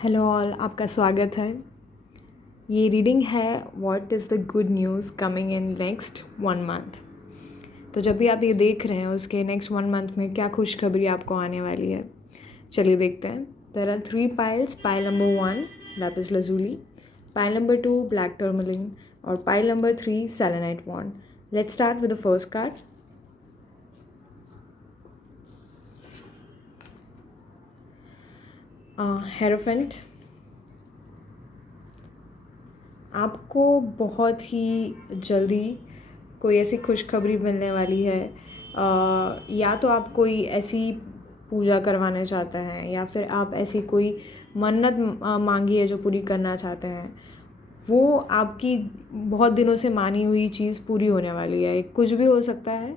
Hello all, आपका स्वागत है। ये रीडिंग है what is the good news coming in next 1 month. तो जब भी आप ये देख रहे हैं उसके नेक्स्ट 1 मंथ में क्या खुशखबरी आपको आने वाली है, चलिए देखते हैं। There are 3 piles. Pile number 1 lapis lazuli, pile number 2 black tourmaline और pile number 3 selenite wand. Let's start with the first card. Hierophant. आपको बहुत ही जल्दी कोई ऐसी खुशखबरी मिलने वाली है। या तो आप कोई ऐसी पूजा करवाना चाहते हैं या फिर आप ऐसी कोई मन्नत मांगी है जो पूरी करना चाहते हैं। वो आपकी बहुत दिनों से मानी हुई चीज़ पूरी होने वाली है। कुछ भी हो सकता है,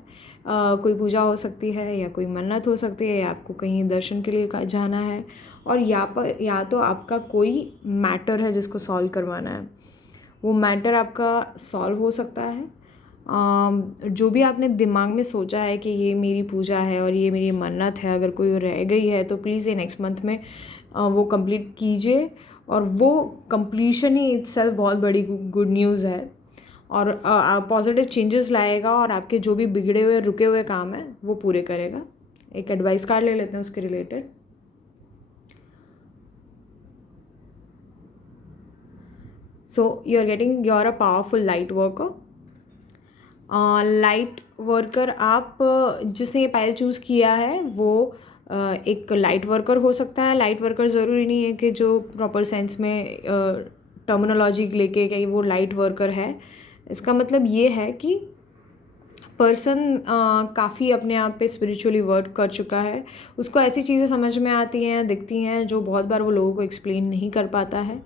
कोई पूजा हो सकती है या कोई मन्नत हो सकती है या आपको कहीं दर्शन के लिए जाना है, और या तो आपका कोई मैटर है जिसको सॉल्व करवाना है। वो मैटर आपका सॉल्व हो सकता है। जो भी आपने दिमाग में सोचा है कि ये मेरी पूजा है और ये मेरी मन्नत है, अगर कोई रह गई है तो प्लीज़ ये नेक्स्ट मंथ में वो कंप्लीट कीजिए। और वो कंप्लीशन ही इट्सेल्फ बहुत बड़ी गुड न्यूज़ है और पॉजिटिव चेंजेस लाएगा और आपके जो भी बिगड़े हुए रुके हुए काम हैं वो पूरे करेगा। एक एडवाइस कार्ड ले लेते हैं उसके related. So you are getting, you are a powerful light worker. Light worker, आप जिसने ये पायल चूज़ किया है वो एक लाइट वर्कर हो सकता है। लाइट वर्कर ज़रूरी नहीं है कि जो प्रॉपर सेंस में टर्मिनोलॉजी लेके कि वो लाइट वर्कर है। इसका मतलब ये है कि पर्सन काफ़ी अपने आप पे स्पिरिचुअली वर्क कर चुका है। उसको ऐसी चीज़ें समझ में आती हैं, दिखती हैं जो बहुत बार वो लोगों को एक्सप्लेन नहीं कर पाता है।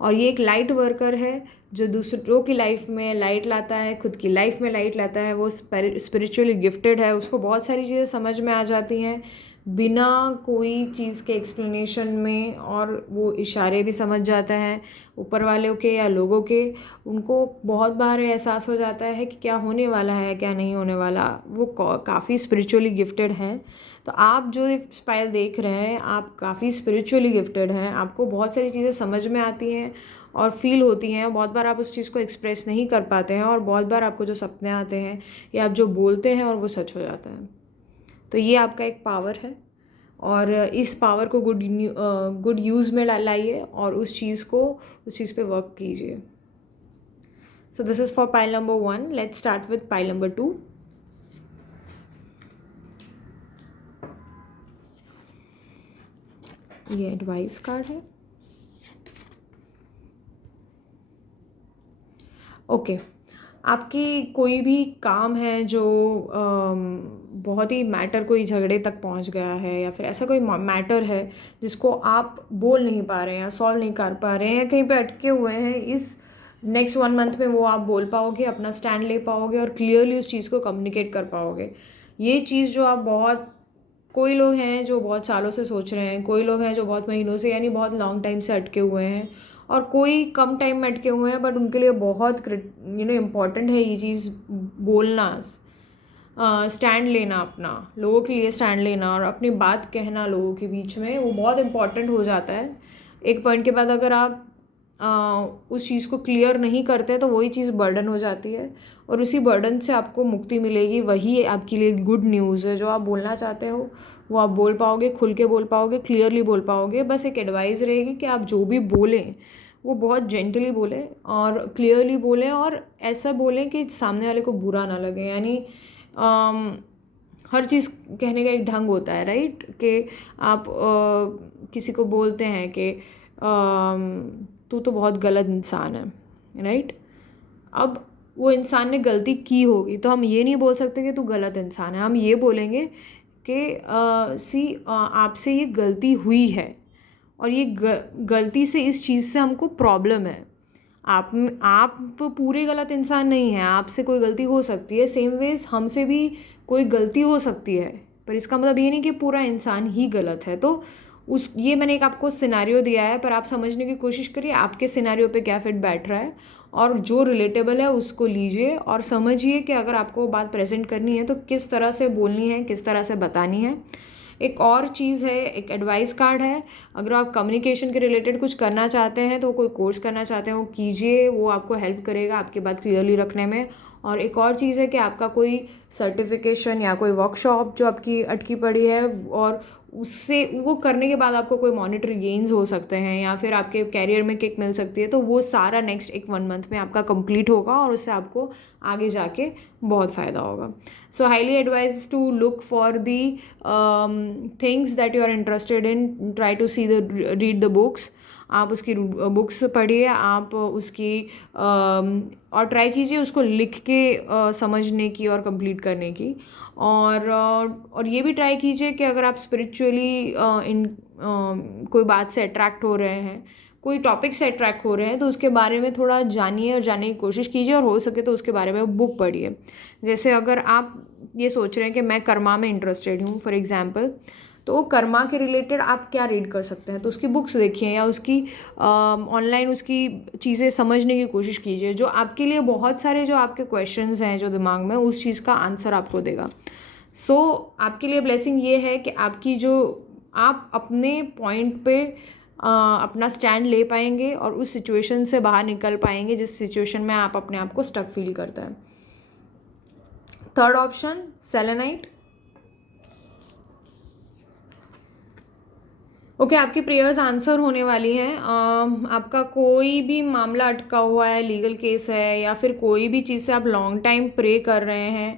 और ये एक लाइट वर्कर है जो दूसरों की लाइफ में लाइट लाता है, खुद की लाइफ में लाइट लाता है। वो स्पिरिचुअली गिफ्टेड है, उसको बहुत सारी चीज़ें समझ में आ जाती हैं बिना कोई चीज़ के एक्सप्लेनेशन में, और वो इशारे भी समझ जाता है ऊपर वालों के या लोगों के। उनको बहुत बार एहसास हो जाता है कि क्या होने वाला है क्या नहीं होने वाला। वो काफ़ी स्पिरिचुअली गिफ्टेड हैं। तो आप जो स्पाइल देख रहे हैं, आप काफ़ी स्पिरिचुअली गिफ्टेड हैं। आपको बहुत सारी चीज़ें समझ में आती हैं और फील होती हैं। बहुत बार आप उस चीज़ को एक्सप्रेस नहीं कर पाते हैं और बहुत बार आपको जो सपने आते हैं या आप जो बोलते हैं और वो सच हो जाता है। तो ये आपका एक पावर है और इस पावर को गुड यूज़ में लाइए और उस चीज़ पे वर्क कीजिए। So this is for pile number 1। Let's start with pile number 2। ये एडवाइस कार्ड है। ओके, आपकी कोई भी काम है जो बहुत ही मैटर, कोई झगड़े तक पहुंच गया है या फिर ऐसा कोई मैटर है जिसको आप बोल नहीं पा रहे हैं या सॉल्व नहीं कर पा रहे हैं, कहीं पे अटके हुए हैं, इस नेक्स्ट 1 मंथ में वो आप बोल पाओगे, अपना स्टैंड ले पाओगे और क्लियरली उस चीज़ को कम्युनिकेट कर पाओगे। ये चीज़ जो आप बहुत, कोई लोग हैं जो बहुत सालों से सोच रहे हैं, कोई लोग हैं जो बहुत महीनों से यानी बहुत लॉन्ग टाइम से अटके हुए हैं, और कोई कम टाइम में अटके हुए हैं, बट उनके लिए बहुत इम्पॉर्टेंट है ये चीज़ बोलना, स्टैंड लेना, अपना लोगों के लिए स्टैंड लेना और अपनी बात कहना लोगों के बीच में, वो बहुत इम्पॉर्टेंट हो जाता है। एक पॉइंट के बाद अगर आप उस चीज़ को क्लियर नहीं करते तो वही चीज़ बर्डन हो जाती है और उसी बर्डन से आपको मुक्ति मिलेगी। वही आपके लिए गुड न्यूज़ है। जो आप बोलना चाहते हो वो आप बोल पाओगे, खुल के बोल पाओगे, क्लियरली बोल पाओगे। बस एक एडवाइस रहेगी कि आप जो भी बोलें वो बहुत जेंटली बोलें और क्लियरली बोलें और ऐसा बोलें कि सामने वाले को बुरा ना लगे। यानी हर चीज़ कहने का एक ढंग होता है, राइट? कि आप किसी को बोलते हैं कि तू तो बहुत गलत इंसान है, राइट? अब वो इंसान ने गलती की होगी तो हम ये नहीं बोल सकते कि तू गलत इंसान है। हम ये बोलेंगे कि आपसे ये गलती हुई है और ये गलती से इस चीज़ से हमको प्रॉब्लम है। आप पूरे गलत इंसान नहीं हैं, आपसे कोई गलती हो सकती है। सेम वेज हमसे भी कोई गलती हो सकती है, पर इसका मतलब ये नहीं कि पूरा इंसान ही गलत है। तो ये मैंने एक आपको सिनेरियो दिया है, पर आप समझने की कोशिश करिए आपके सिनेरियो पे क्या फिट बैठ रहा है और जो रिलेटेबल है उसको लीजिए और समझिए कि अगर आपको बात प्रेजेंट करनी है तो किस तरह से बोलनी है, किस तरह से बतानी है। एक और चीज़ है, एक एडवाइस कार्ड है। अगर आप कम्युनिकेशन के रिलेटेड कुछ करना चाहते हैं, तो कोई कोर्स करना चाहते हैं, वो कीजिए, वो आपको हेल्प करेगा आपकी बात क्लियरली रखने में। और एक और चीज़ है कि आपका कोई सर्टिफिकेशन या कोई वर्कशॉप जो आपकी अटकी पड़ी है, और उससे वो करने के बाद आपको कोई मॉनेटरी गेन्स हो सकते हैं या फिर आपके कैरियर में किक मिल सकती है, तो वो सारा नेक्स्ट 1 मंथ में आपका कंप्लीट होगा और उससे आपको आगे जाके बहुत फ़ायदा होगा। So highly advise to look for the things that you are interested in, try to see the read the books. आप उसकी बुक्स पढ़िए, आप उसकी और ट्राई कीजिए उसको लिख के समझने की और कंप्लीट करने की। और ये भी ट्राई कीजिए कि अगर आप स्पिरिचुअली इन कोई बात से अट्रैक्ट हो रहे हैं, कोई टॉपिक से अट्रैक्ट हो रहे हैं, तो उसके बारे में थोड़ा जानिए और जानने की कोशिश कीजिए, और हो सके तो उसके बारे में बुक पढ़िए। जैसे अगर आप ये सोच रहे हैं कि मैं कर्मा में इंटरेस्टेड हूँ फॉर एग्जांपल, तो कर्मा के रिलेटेड आप क्या रीड कर सकते हैं, तो उसकी बुक्स देखिए या उसकी ऑनलाइन उसकी चीज़ें समझने की कोशिश कीजिए, जो आपके लिए बहुत सारे जो आपके क्वेश्चंस हैं जो दिमाग में, उस चीज़ का आंसर आपको देगा। सो आपके लिए ब्लेसिंग ये है कि आपकी जो आप अपने पॉइंट पे अपना स्टैंड ले पाएंगे और उस सिचुएशन से बाहर निकल पाएंगे जिस सिचुएशन में आप अपने आप को स्टक फील करते हैं। Third option, selenite. ओके, आपकी प्रेयर्स आंसर होने वाली हैं। आपका कोई भी मामला अटका हुआ है, लीगल केस है या फिर कोई भी चीज़ से आप लॉन्ग टाइम प्रे कर रहे हैं,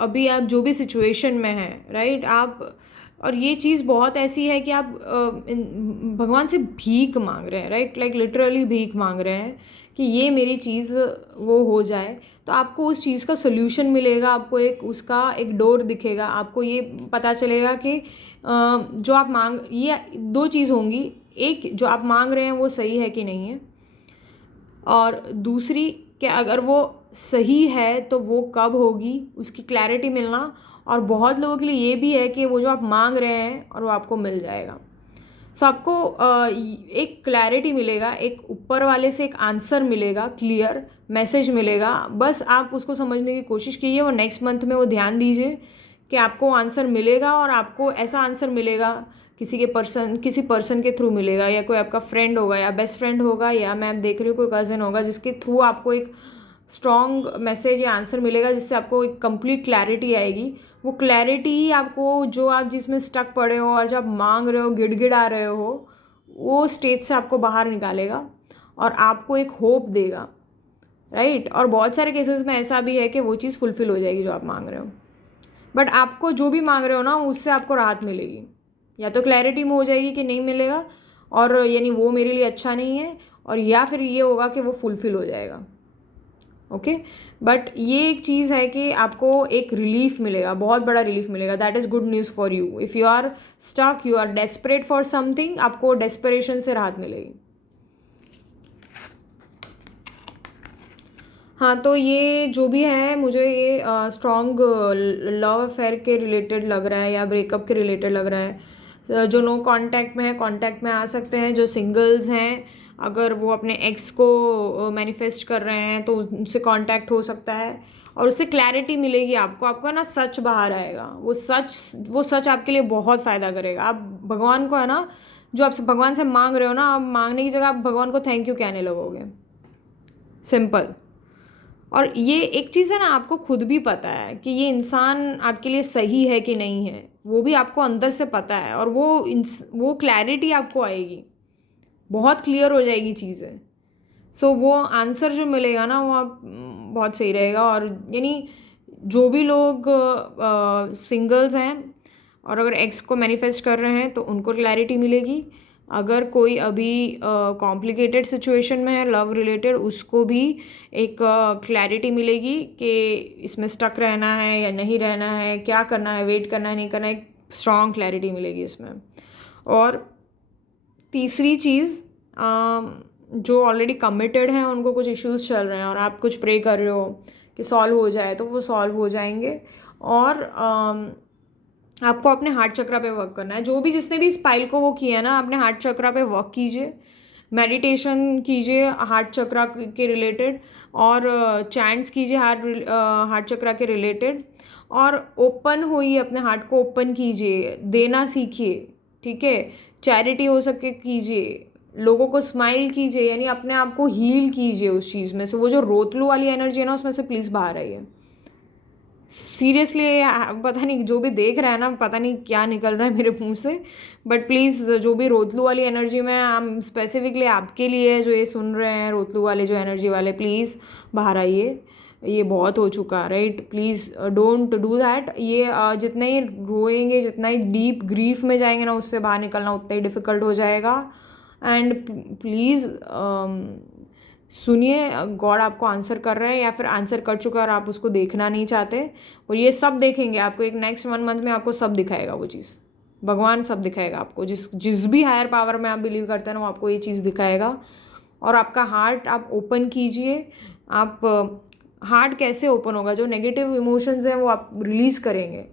अभी आप जो भी सिचुएशन में हैं, राइट, आप, और ये चीज़ बहुत ऐसी है कि आप भगवान से भीख मांग रहे हैं, राइट, लाइक लिटरली भीख मांग रहे हैं कि ये मेरी चीज़ वो हो जाए, तो आपको उस चीज़ का सोल्यूशन मिलेगा, आपको एक उसका एक डोर दिखेगा, आपको ये पता चलेगा कि जो आप मांग, ये 2 चीज़ होंगी, एक जो आप मांग रहे हैं वो सही है कि नहीं है, और दूसरी कि अगर वो सही है तो वो कब होगी, उसकी क्लैरिटी मिलना। और बहुत लोगों के लिए ये भी है कि वो जो आप मांग रहे हैं और वो आपको मिल जाएगा। सो आपको एक क्लैरिटी मिलेगा, एक ऊपर वाले से एक आंसर मिलेगा, क्लियर मैसेज मिलेगा, बस आप उसको समझने की कोशिश कीजिए और नेक्स्ट मंथ में वो ध्यान दीजिए कि आपको आंसर मिलेगा, और आपको ऐसा आंसर मिलेगा किसी पर्सन के थ्रू मिलेगा, या कोई आपका फ्रेंड होगा या बेस्ट फ्रेंड होगा, या मैं देख रही हूँ कोई कज़न होगा जिसके थ्रू आपको एक स्ट्रॉन्ग मैसेज या आंसर मिलेगा जिससे आपको एक कंप्लीट क्लैरिटी आएगी। वो क्लैरिटी ही आपको, जो आप जिसमें स्टक पड़े हो और जब मांग रहे हो, गिड़गिड़ा रहे हो, वो स्टेज से आपको बाहर निकालेगा और आपको एक होप देगा, राइट। और बहुत सारे केसेस में ऐसा भी है कि वो चीज़ फुलफ़िल हो जाएगी जो आप मांग रहे हो, बट आपको जो भी मांग रहे हो ना, उससे आपको राहत मिलेगी, या तो क्लैरिटी में हो जाएगी कि नहीं मिलेगा, और यानी वो मेरे लिए अच्छा नहीं है, और या फिर ये होगा कि वो फुलफ़िल हो जाएगा। ओके, बट ये एक चीज़ है कि आपको एक रिलीफ मिलेगा, बहुत बड़ा रिलीफ मिलेगा। That is good news for you. If you are stuck, you are desperate for something, आपको डेस्परेशन से राहत मिलेगी। हाँ, तो ये जो भी है, मुझे ये स्ट्रॉन्ग लव अफेयर के रिलेटेड लग रहा है या ब्रेकअप के रिलेटेड लग रहा है। जो नो कांटेक्ट में है, कांटेक्ट में आ सकते हैं। जो सिंगल्स हैं, अगर वो अपने एक्स को मैनिफेस्ट कर रहे हैं तो उनसे कांटेक्ट हो सकता है, और उससे क्लैरिटी मिलेगी आपको, आपका ना सच बाहर आएगा। वो सच आपके लिए बहुत फ़ायदा करेगा। आप भगवान को, है ना, जो आप भगवान से मांग रहे हो ना, आप मांगने की जगह आप भगवान को थैंक यू कहने लगोगे, सिंपल। और ये एक चीज़ है ना, आपको खुद भी पता है कि ये इंसान आपके लिए सही है कि नहीं है, वो भी आपको अंदर से पता है, और वो क्लैरिटी आपको आएगी, बहुत क्लियर हो जाएगी चीज़ें। सो वो आंसर जो मिलेगा ना, वो आप बहुत सही रहेगा। और यानी जो भी लोग सिंगल्स हैं और अगर एक्स को मैनिफेस्ट कर रहे हैं तो उनको क्लैरिटी मिलेगी। अगर कोई अभी कॉम्प्लिकेटेड सिचुएशन में है लव रिलेटेड, उसको भी एक क्लैरिटी मिलेगी कि इसमें स्टक रहना है या नहीं रहना है, क्या करना है, वेट करना है नहीं करना है, एक स्ट्रॉन्ग क्लैरिटी मिलेगी इसमें। और तीसरी चीज़, जो ऑलरेडी कमिटेड हैं, उनको कुछ इश्यूज चल रहे हैं और आप कुछ प्रे कर रहे हो कि सॉल्व हो जाए, तो वो सॉल्व हो जाएंगे। और आपको अपने हार्ट चक्रा पे वर्क करना है। जो भी जिसने भी इस फाइल को वो किया है ना, अपने हार्ट चक्रा पे वर्क कीजिए, मेडिटेशन कीजिए हार्ट चक्रा के रिलेटेड, और चैंट्स कीजिए हार्ट चक्रा के रिलेटेड। और ओपन होइए, अपने हार्ट को ओपन कीजिए, देना सीखिए, ठीक है। चैरिटी हो सके कीजिए, लोगों को स्माइल कीजिए, यानी अपने आप को हील कीजिए उस चीज़ में से। वो जो रोतलू वाली एनर्जी है ना, उसमें से प्लीज़ बाहर आइए। सीरियसली पता नहीं जो भी देख रहा है ना, पता नहीं क्या निकल रहा है मेरे मुंह से, बट प्लीज़ जो भी रोतलू वाली एनर्जी में हम स्पेसिफिकली आपके लिए जो ये सुन रहे हैं, रोतलू वाले जो एनर्जी वाले, प्लीज़ बाहर आइए। ये बहुत हो चुका, right. Please don't do that. ये जितना ही रोएंगे, जितना ही डीप ग्रीफ में जाएंगे ना, उससे बाहर निकलना उतना ही डिफ़िकल्ट हो जाएगा। एंड प्लीज़ सुनिए, गॉड आपको आंसर कर रहा है या फिर आंसर कर चुका है और आप उसको देखना नहीं चाहते। और ये सब देखेंगे आपको, एक नेक्स्ट 1 मंथ में आपको सब दिखाएगा वो चीज़। भगवान सब दिखाएगा आपको, जिस जिस भी हायर पावर में आप बिलीव करते हैं ना, वो आपको ये चीज़ दिखाएगा। और आपका हार्ट आप ओपन कीजिए। आप हार्ट कैसे ओपन होगा? जो नेगेटिव इमोशंस हैं वो आप रिलीज़ करेंगे।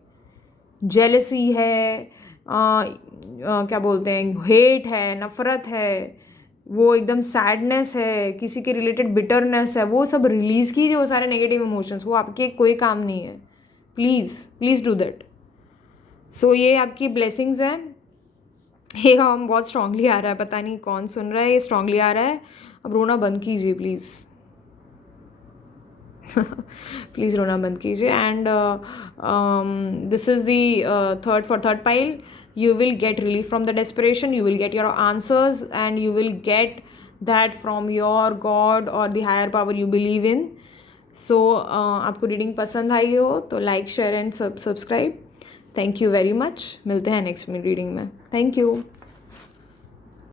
जेलसी है, क्या बोलते हैं, हेट है, नफ़रत है, वो एकदम सैडनेस है, किसी के रिलेटेड बिटरनेस है, वो सब रिलीज़ कीजिए। वो सारे नेगेटिव इमोशंस, वो आपके कोई काम नहीं है। Please please do that. So ये आपकी ब्लेसिंग्स हैं। ये हम बहुत स्ट्रांगली आ रहा है, पता नहीं कौन सुन रहा है, ये स्ट्रांगली आ रहा है। अब रोना बंद कीजिए प्लीज़। प्लीज़ रोना बंद कीजिए। And this is the third pile. You will get relief from the desperation, you will get your answers, and you will get that from your God or the higher power you believe in. So आपको reading पसंद आई हो तो like, share and subscribe. Thank you very much. मिलते हैं next reading में। Thank you.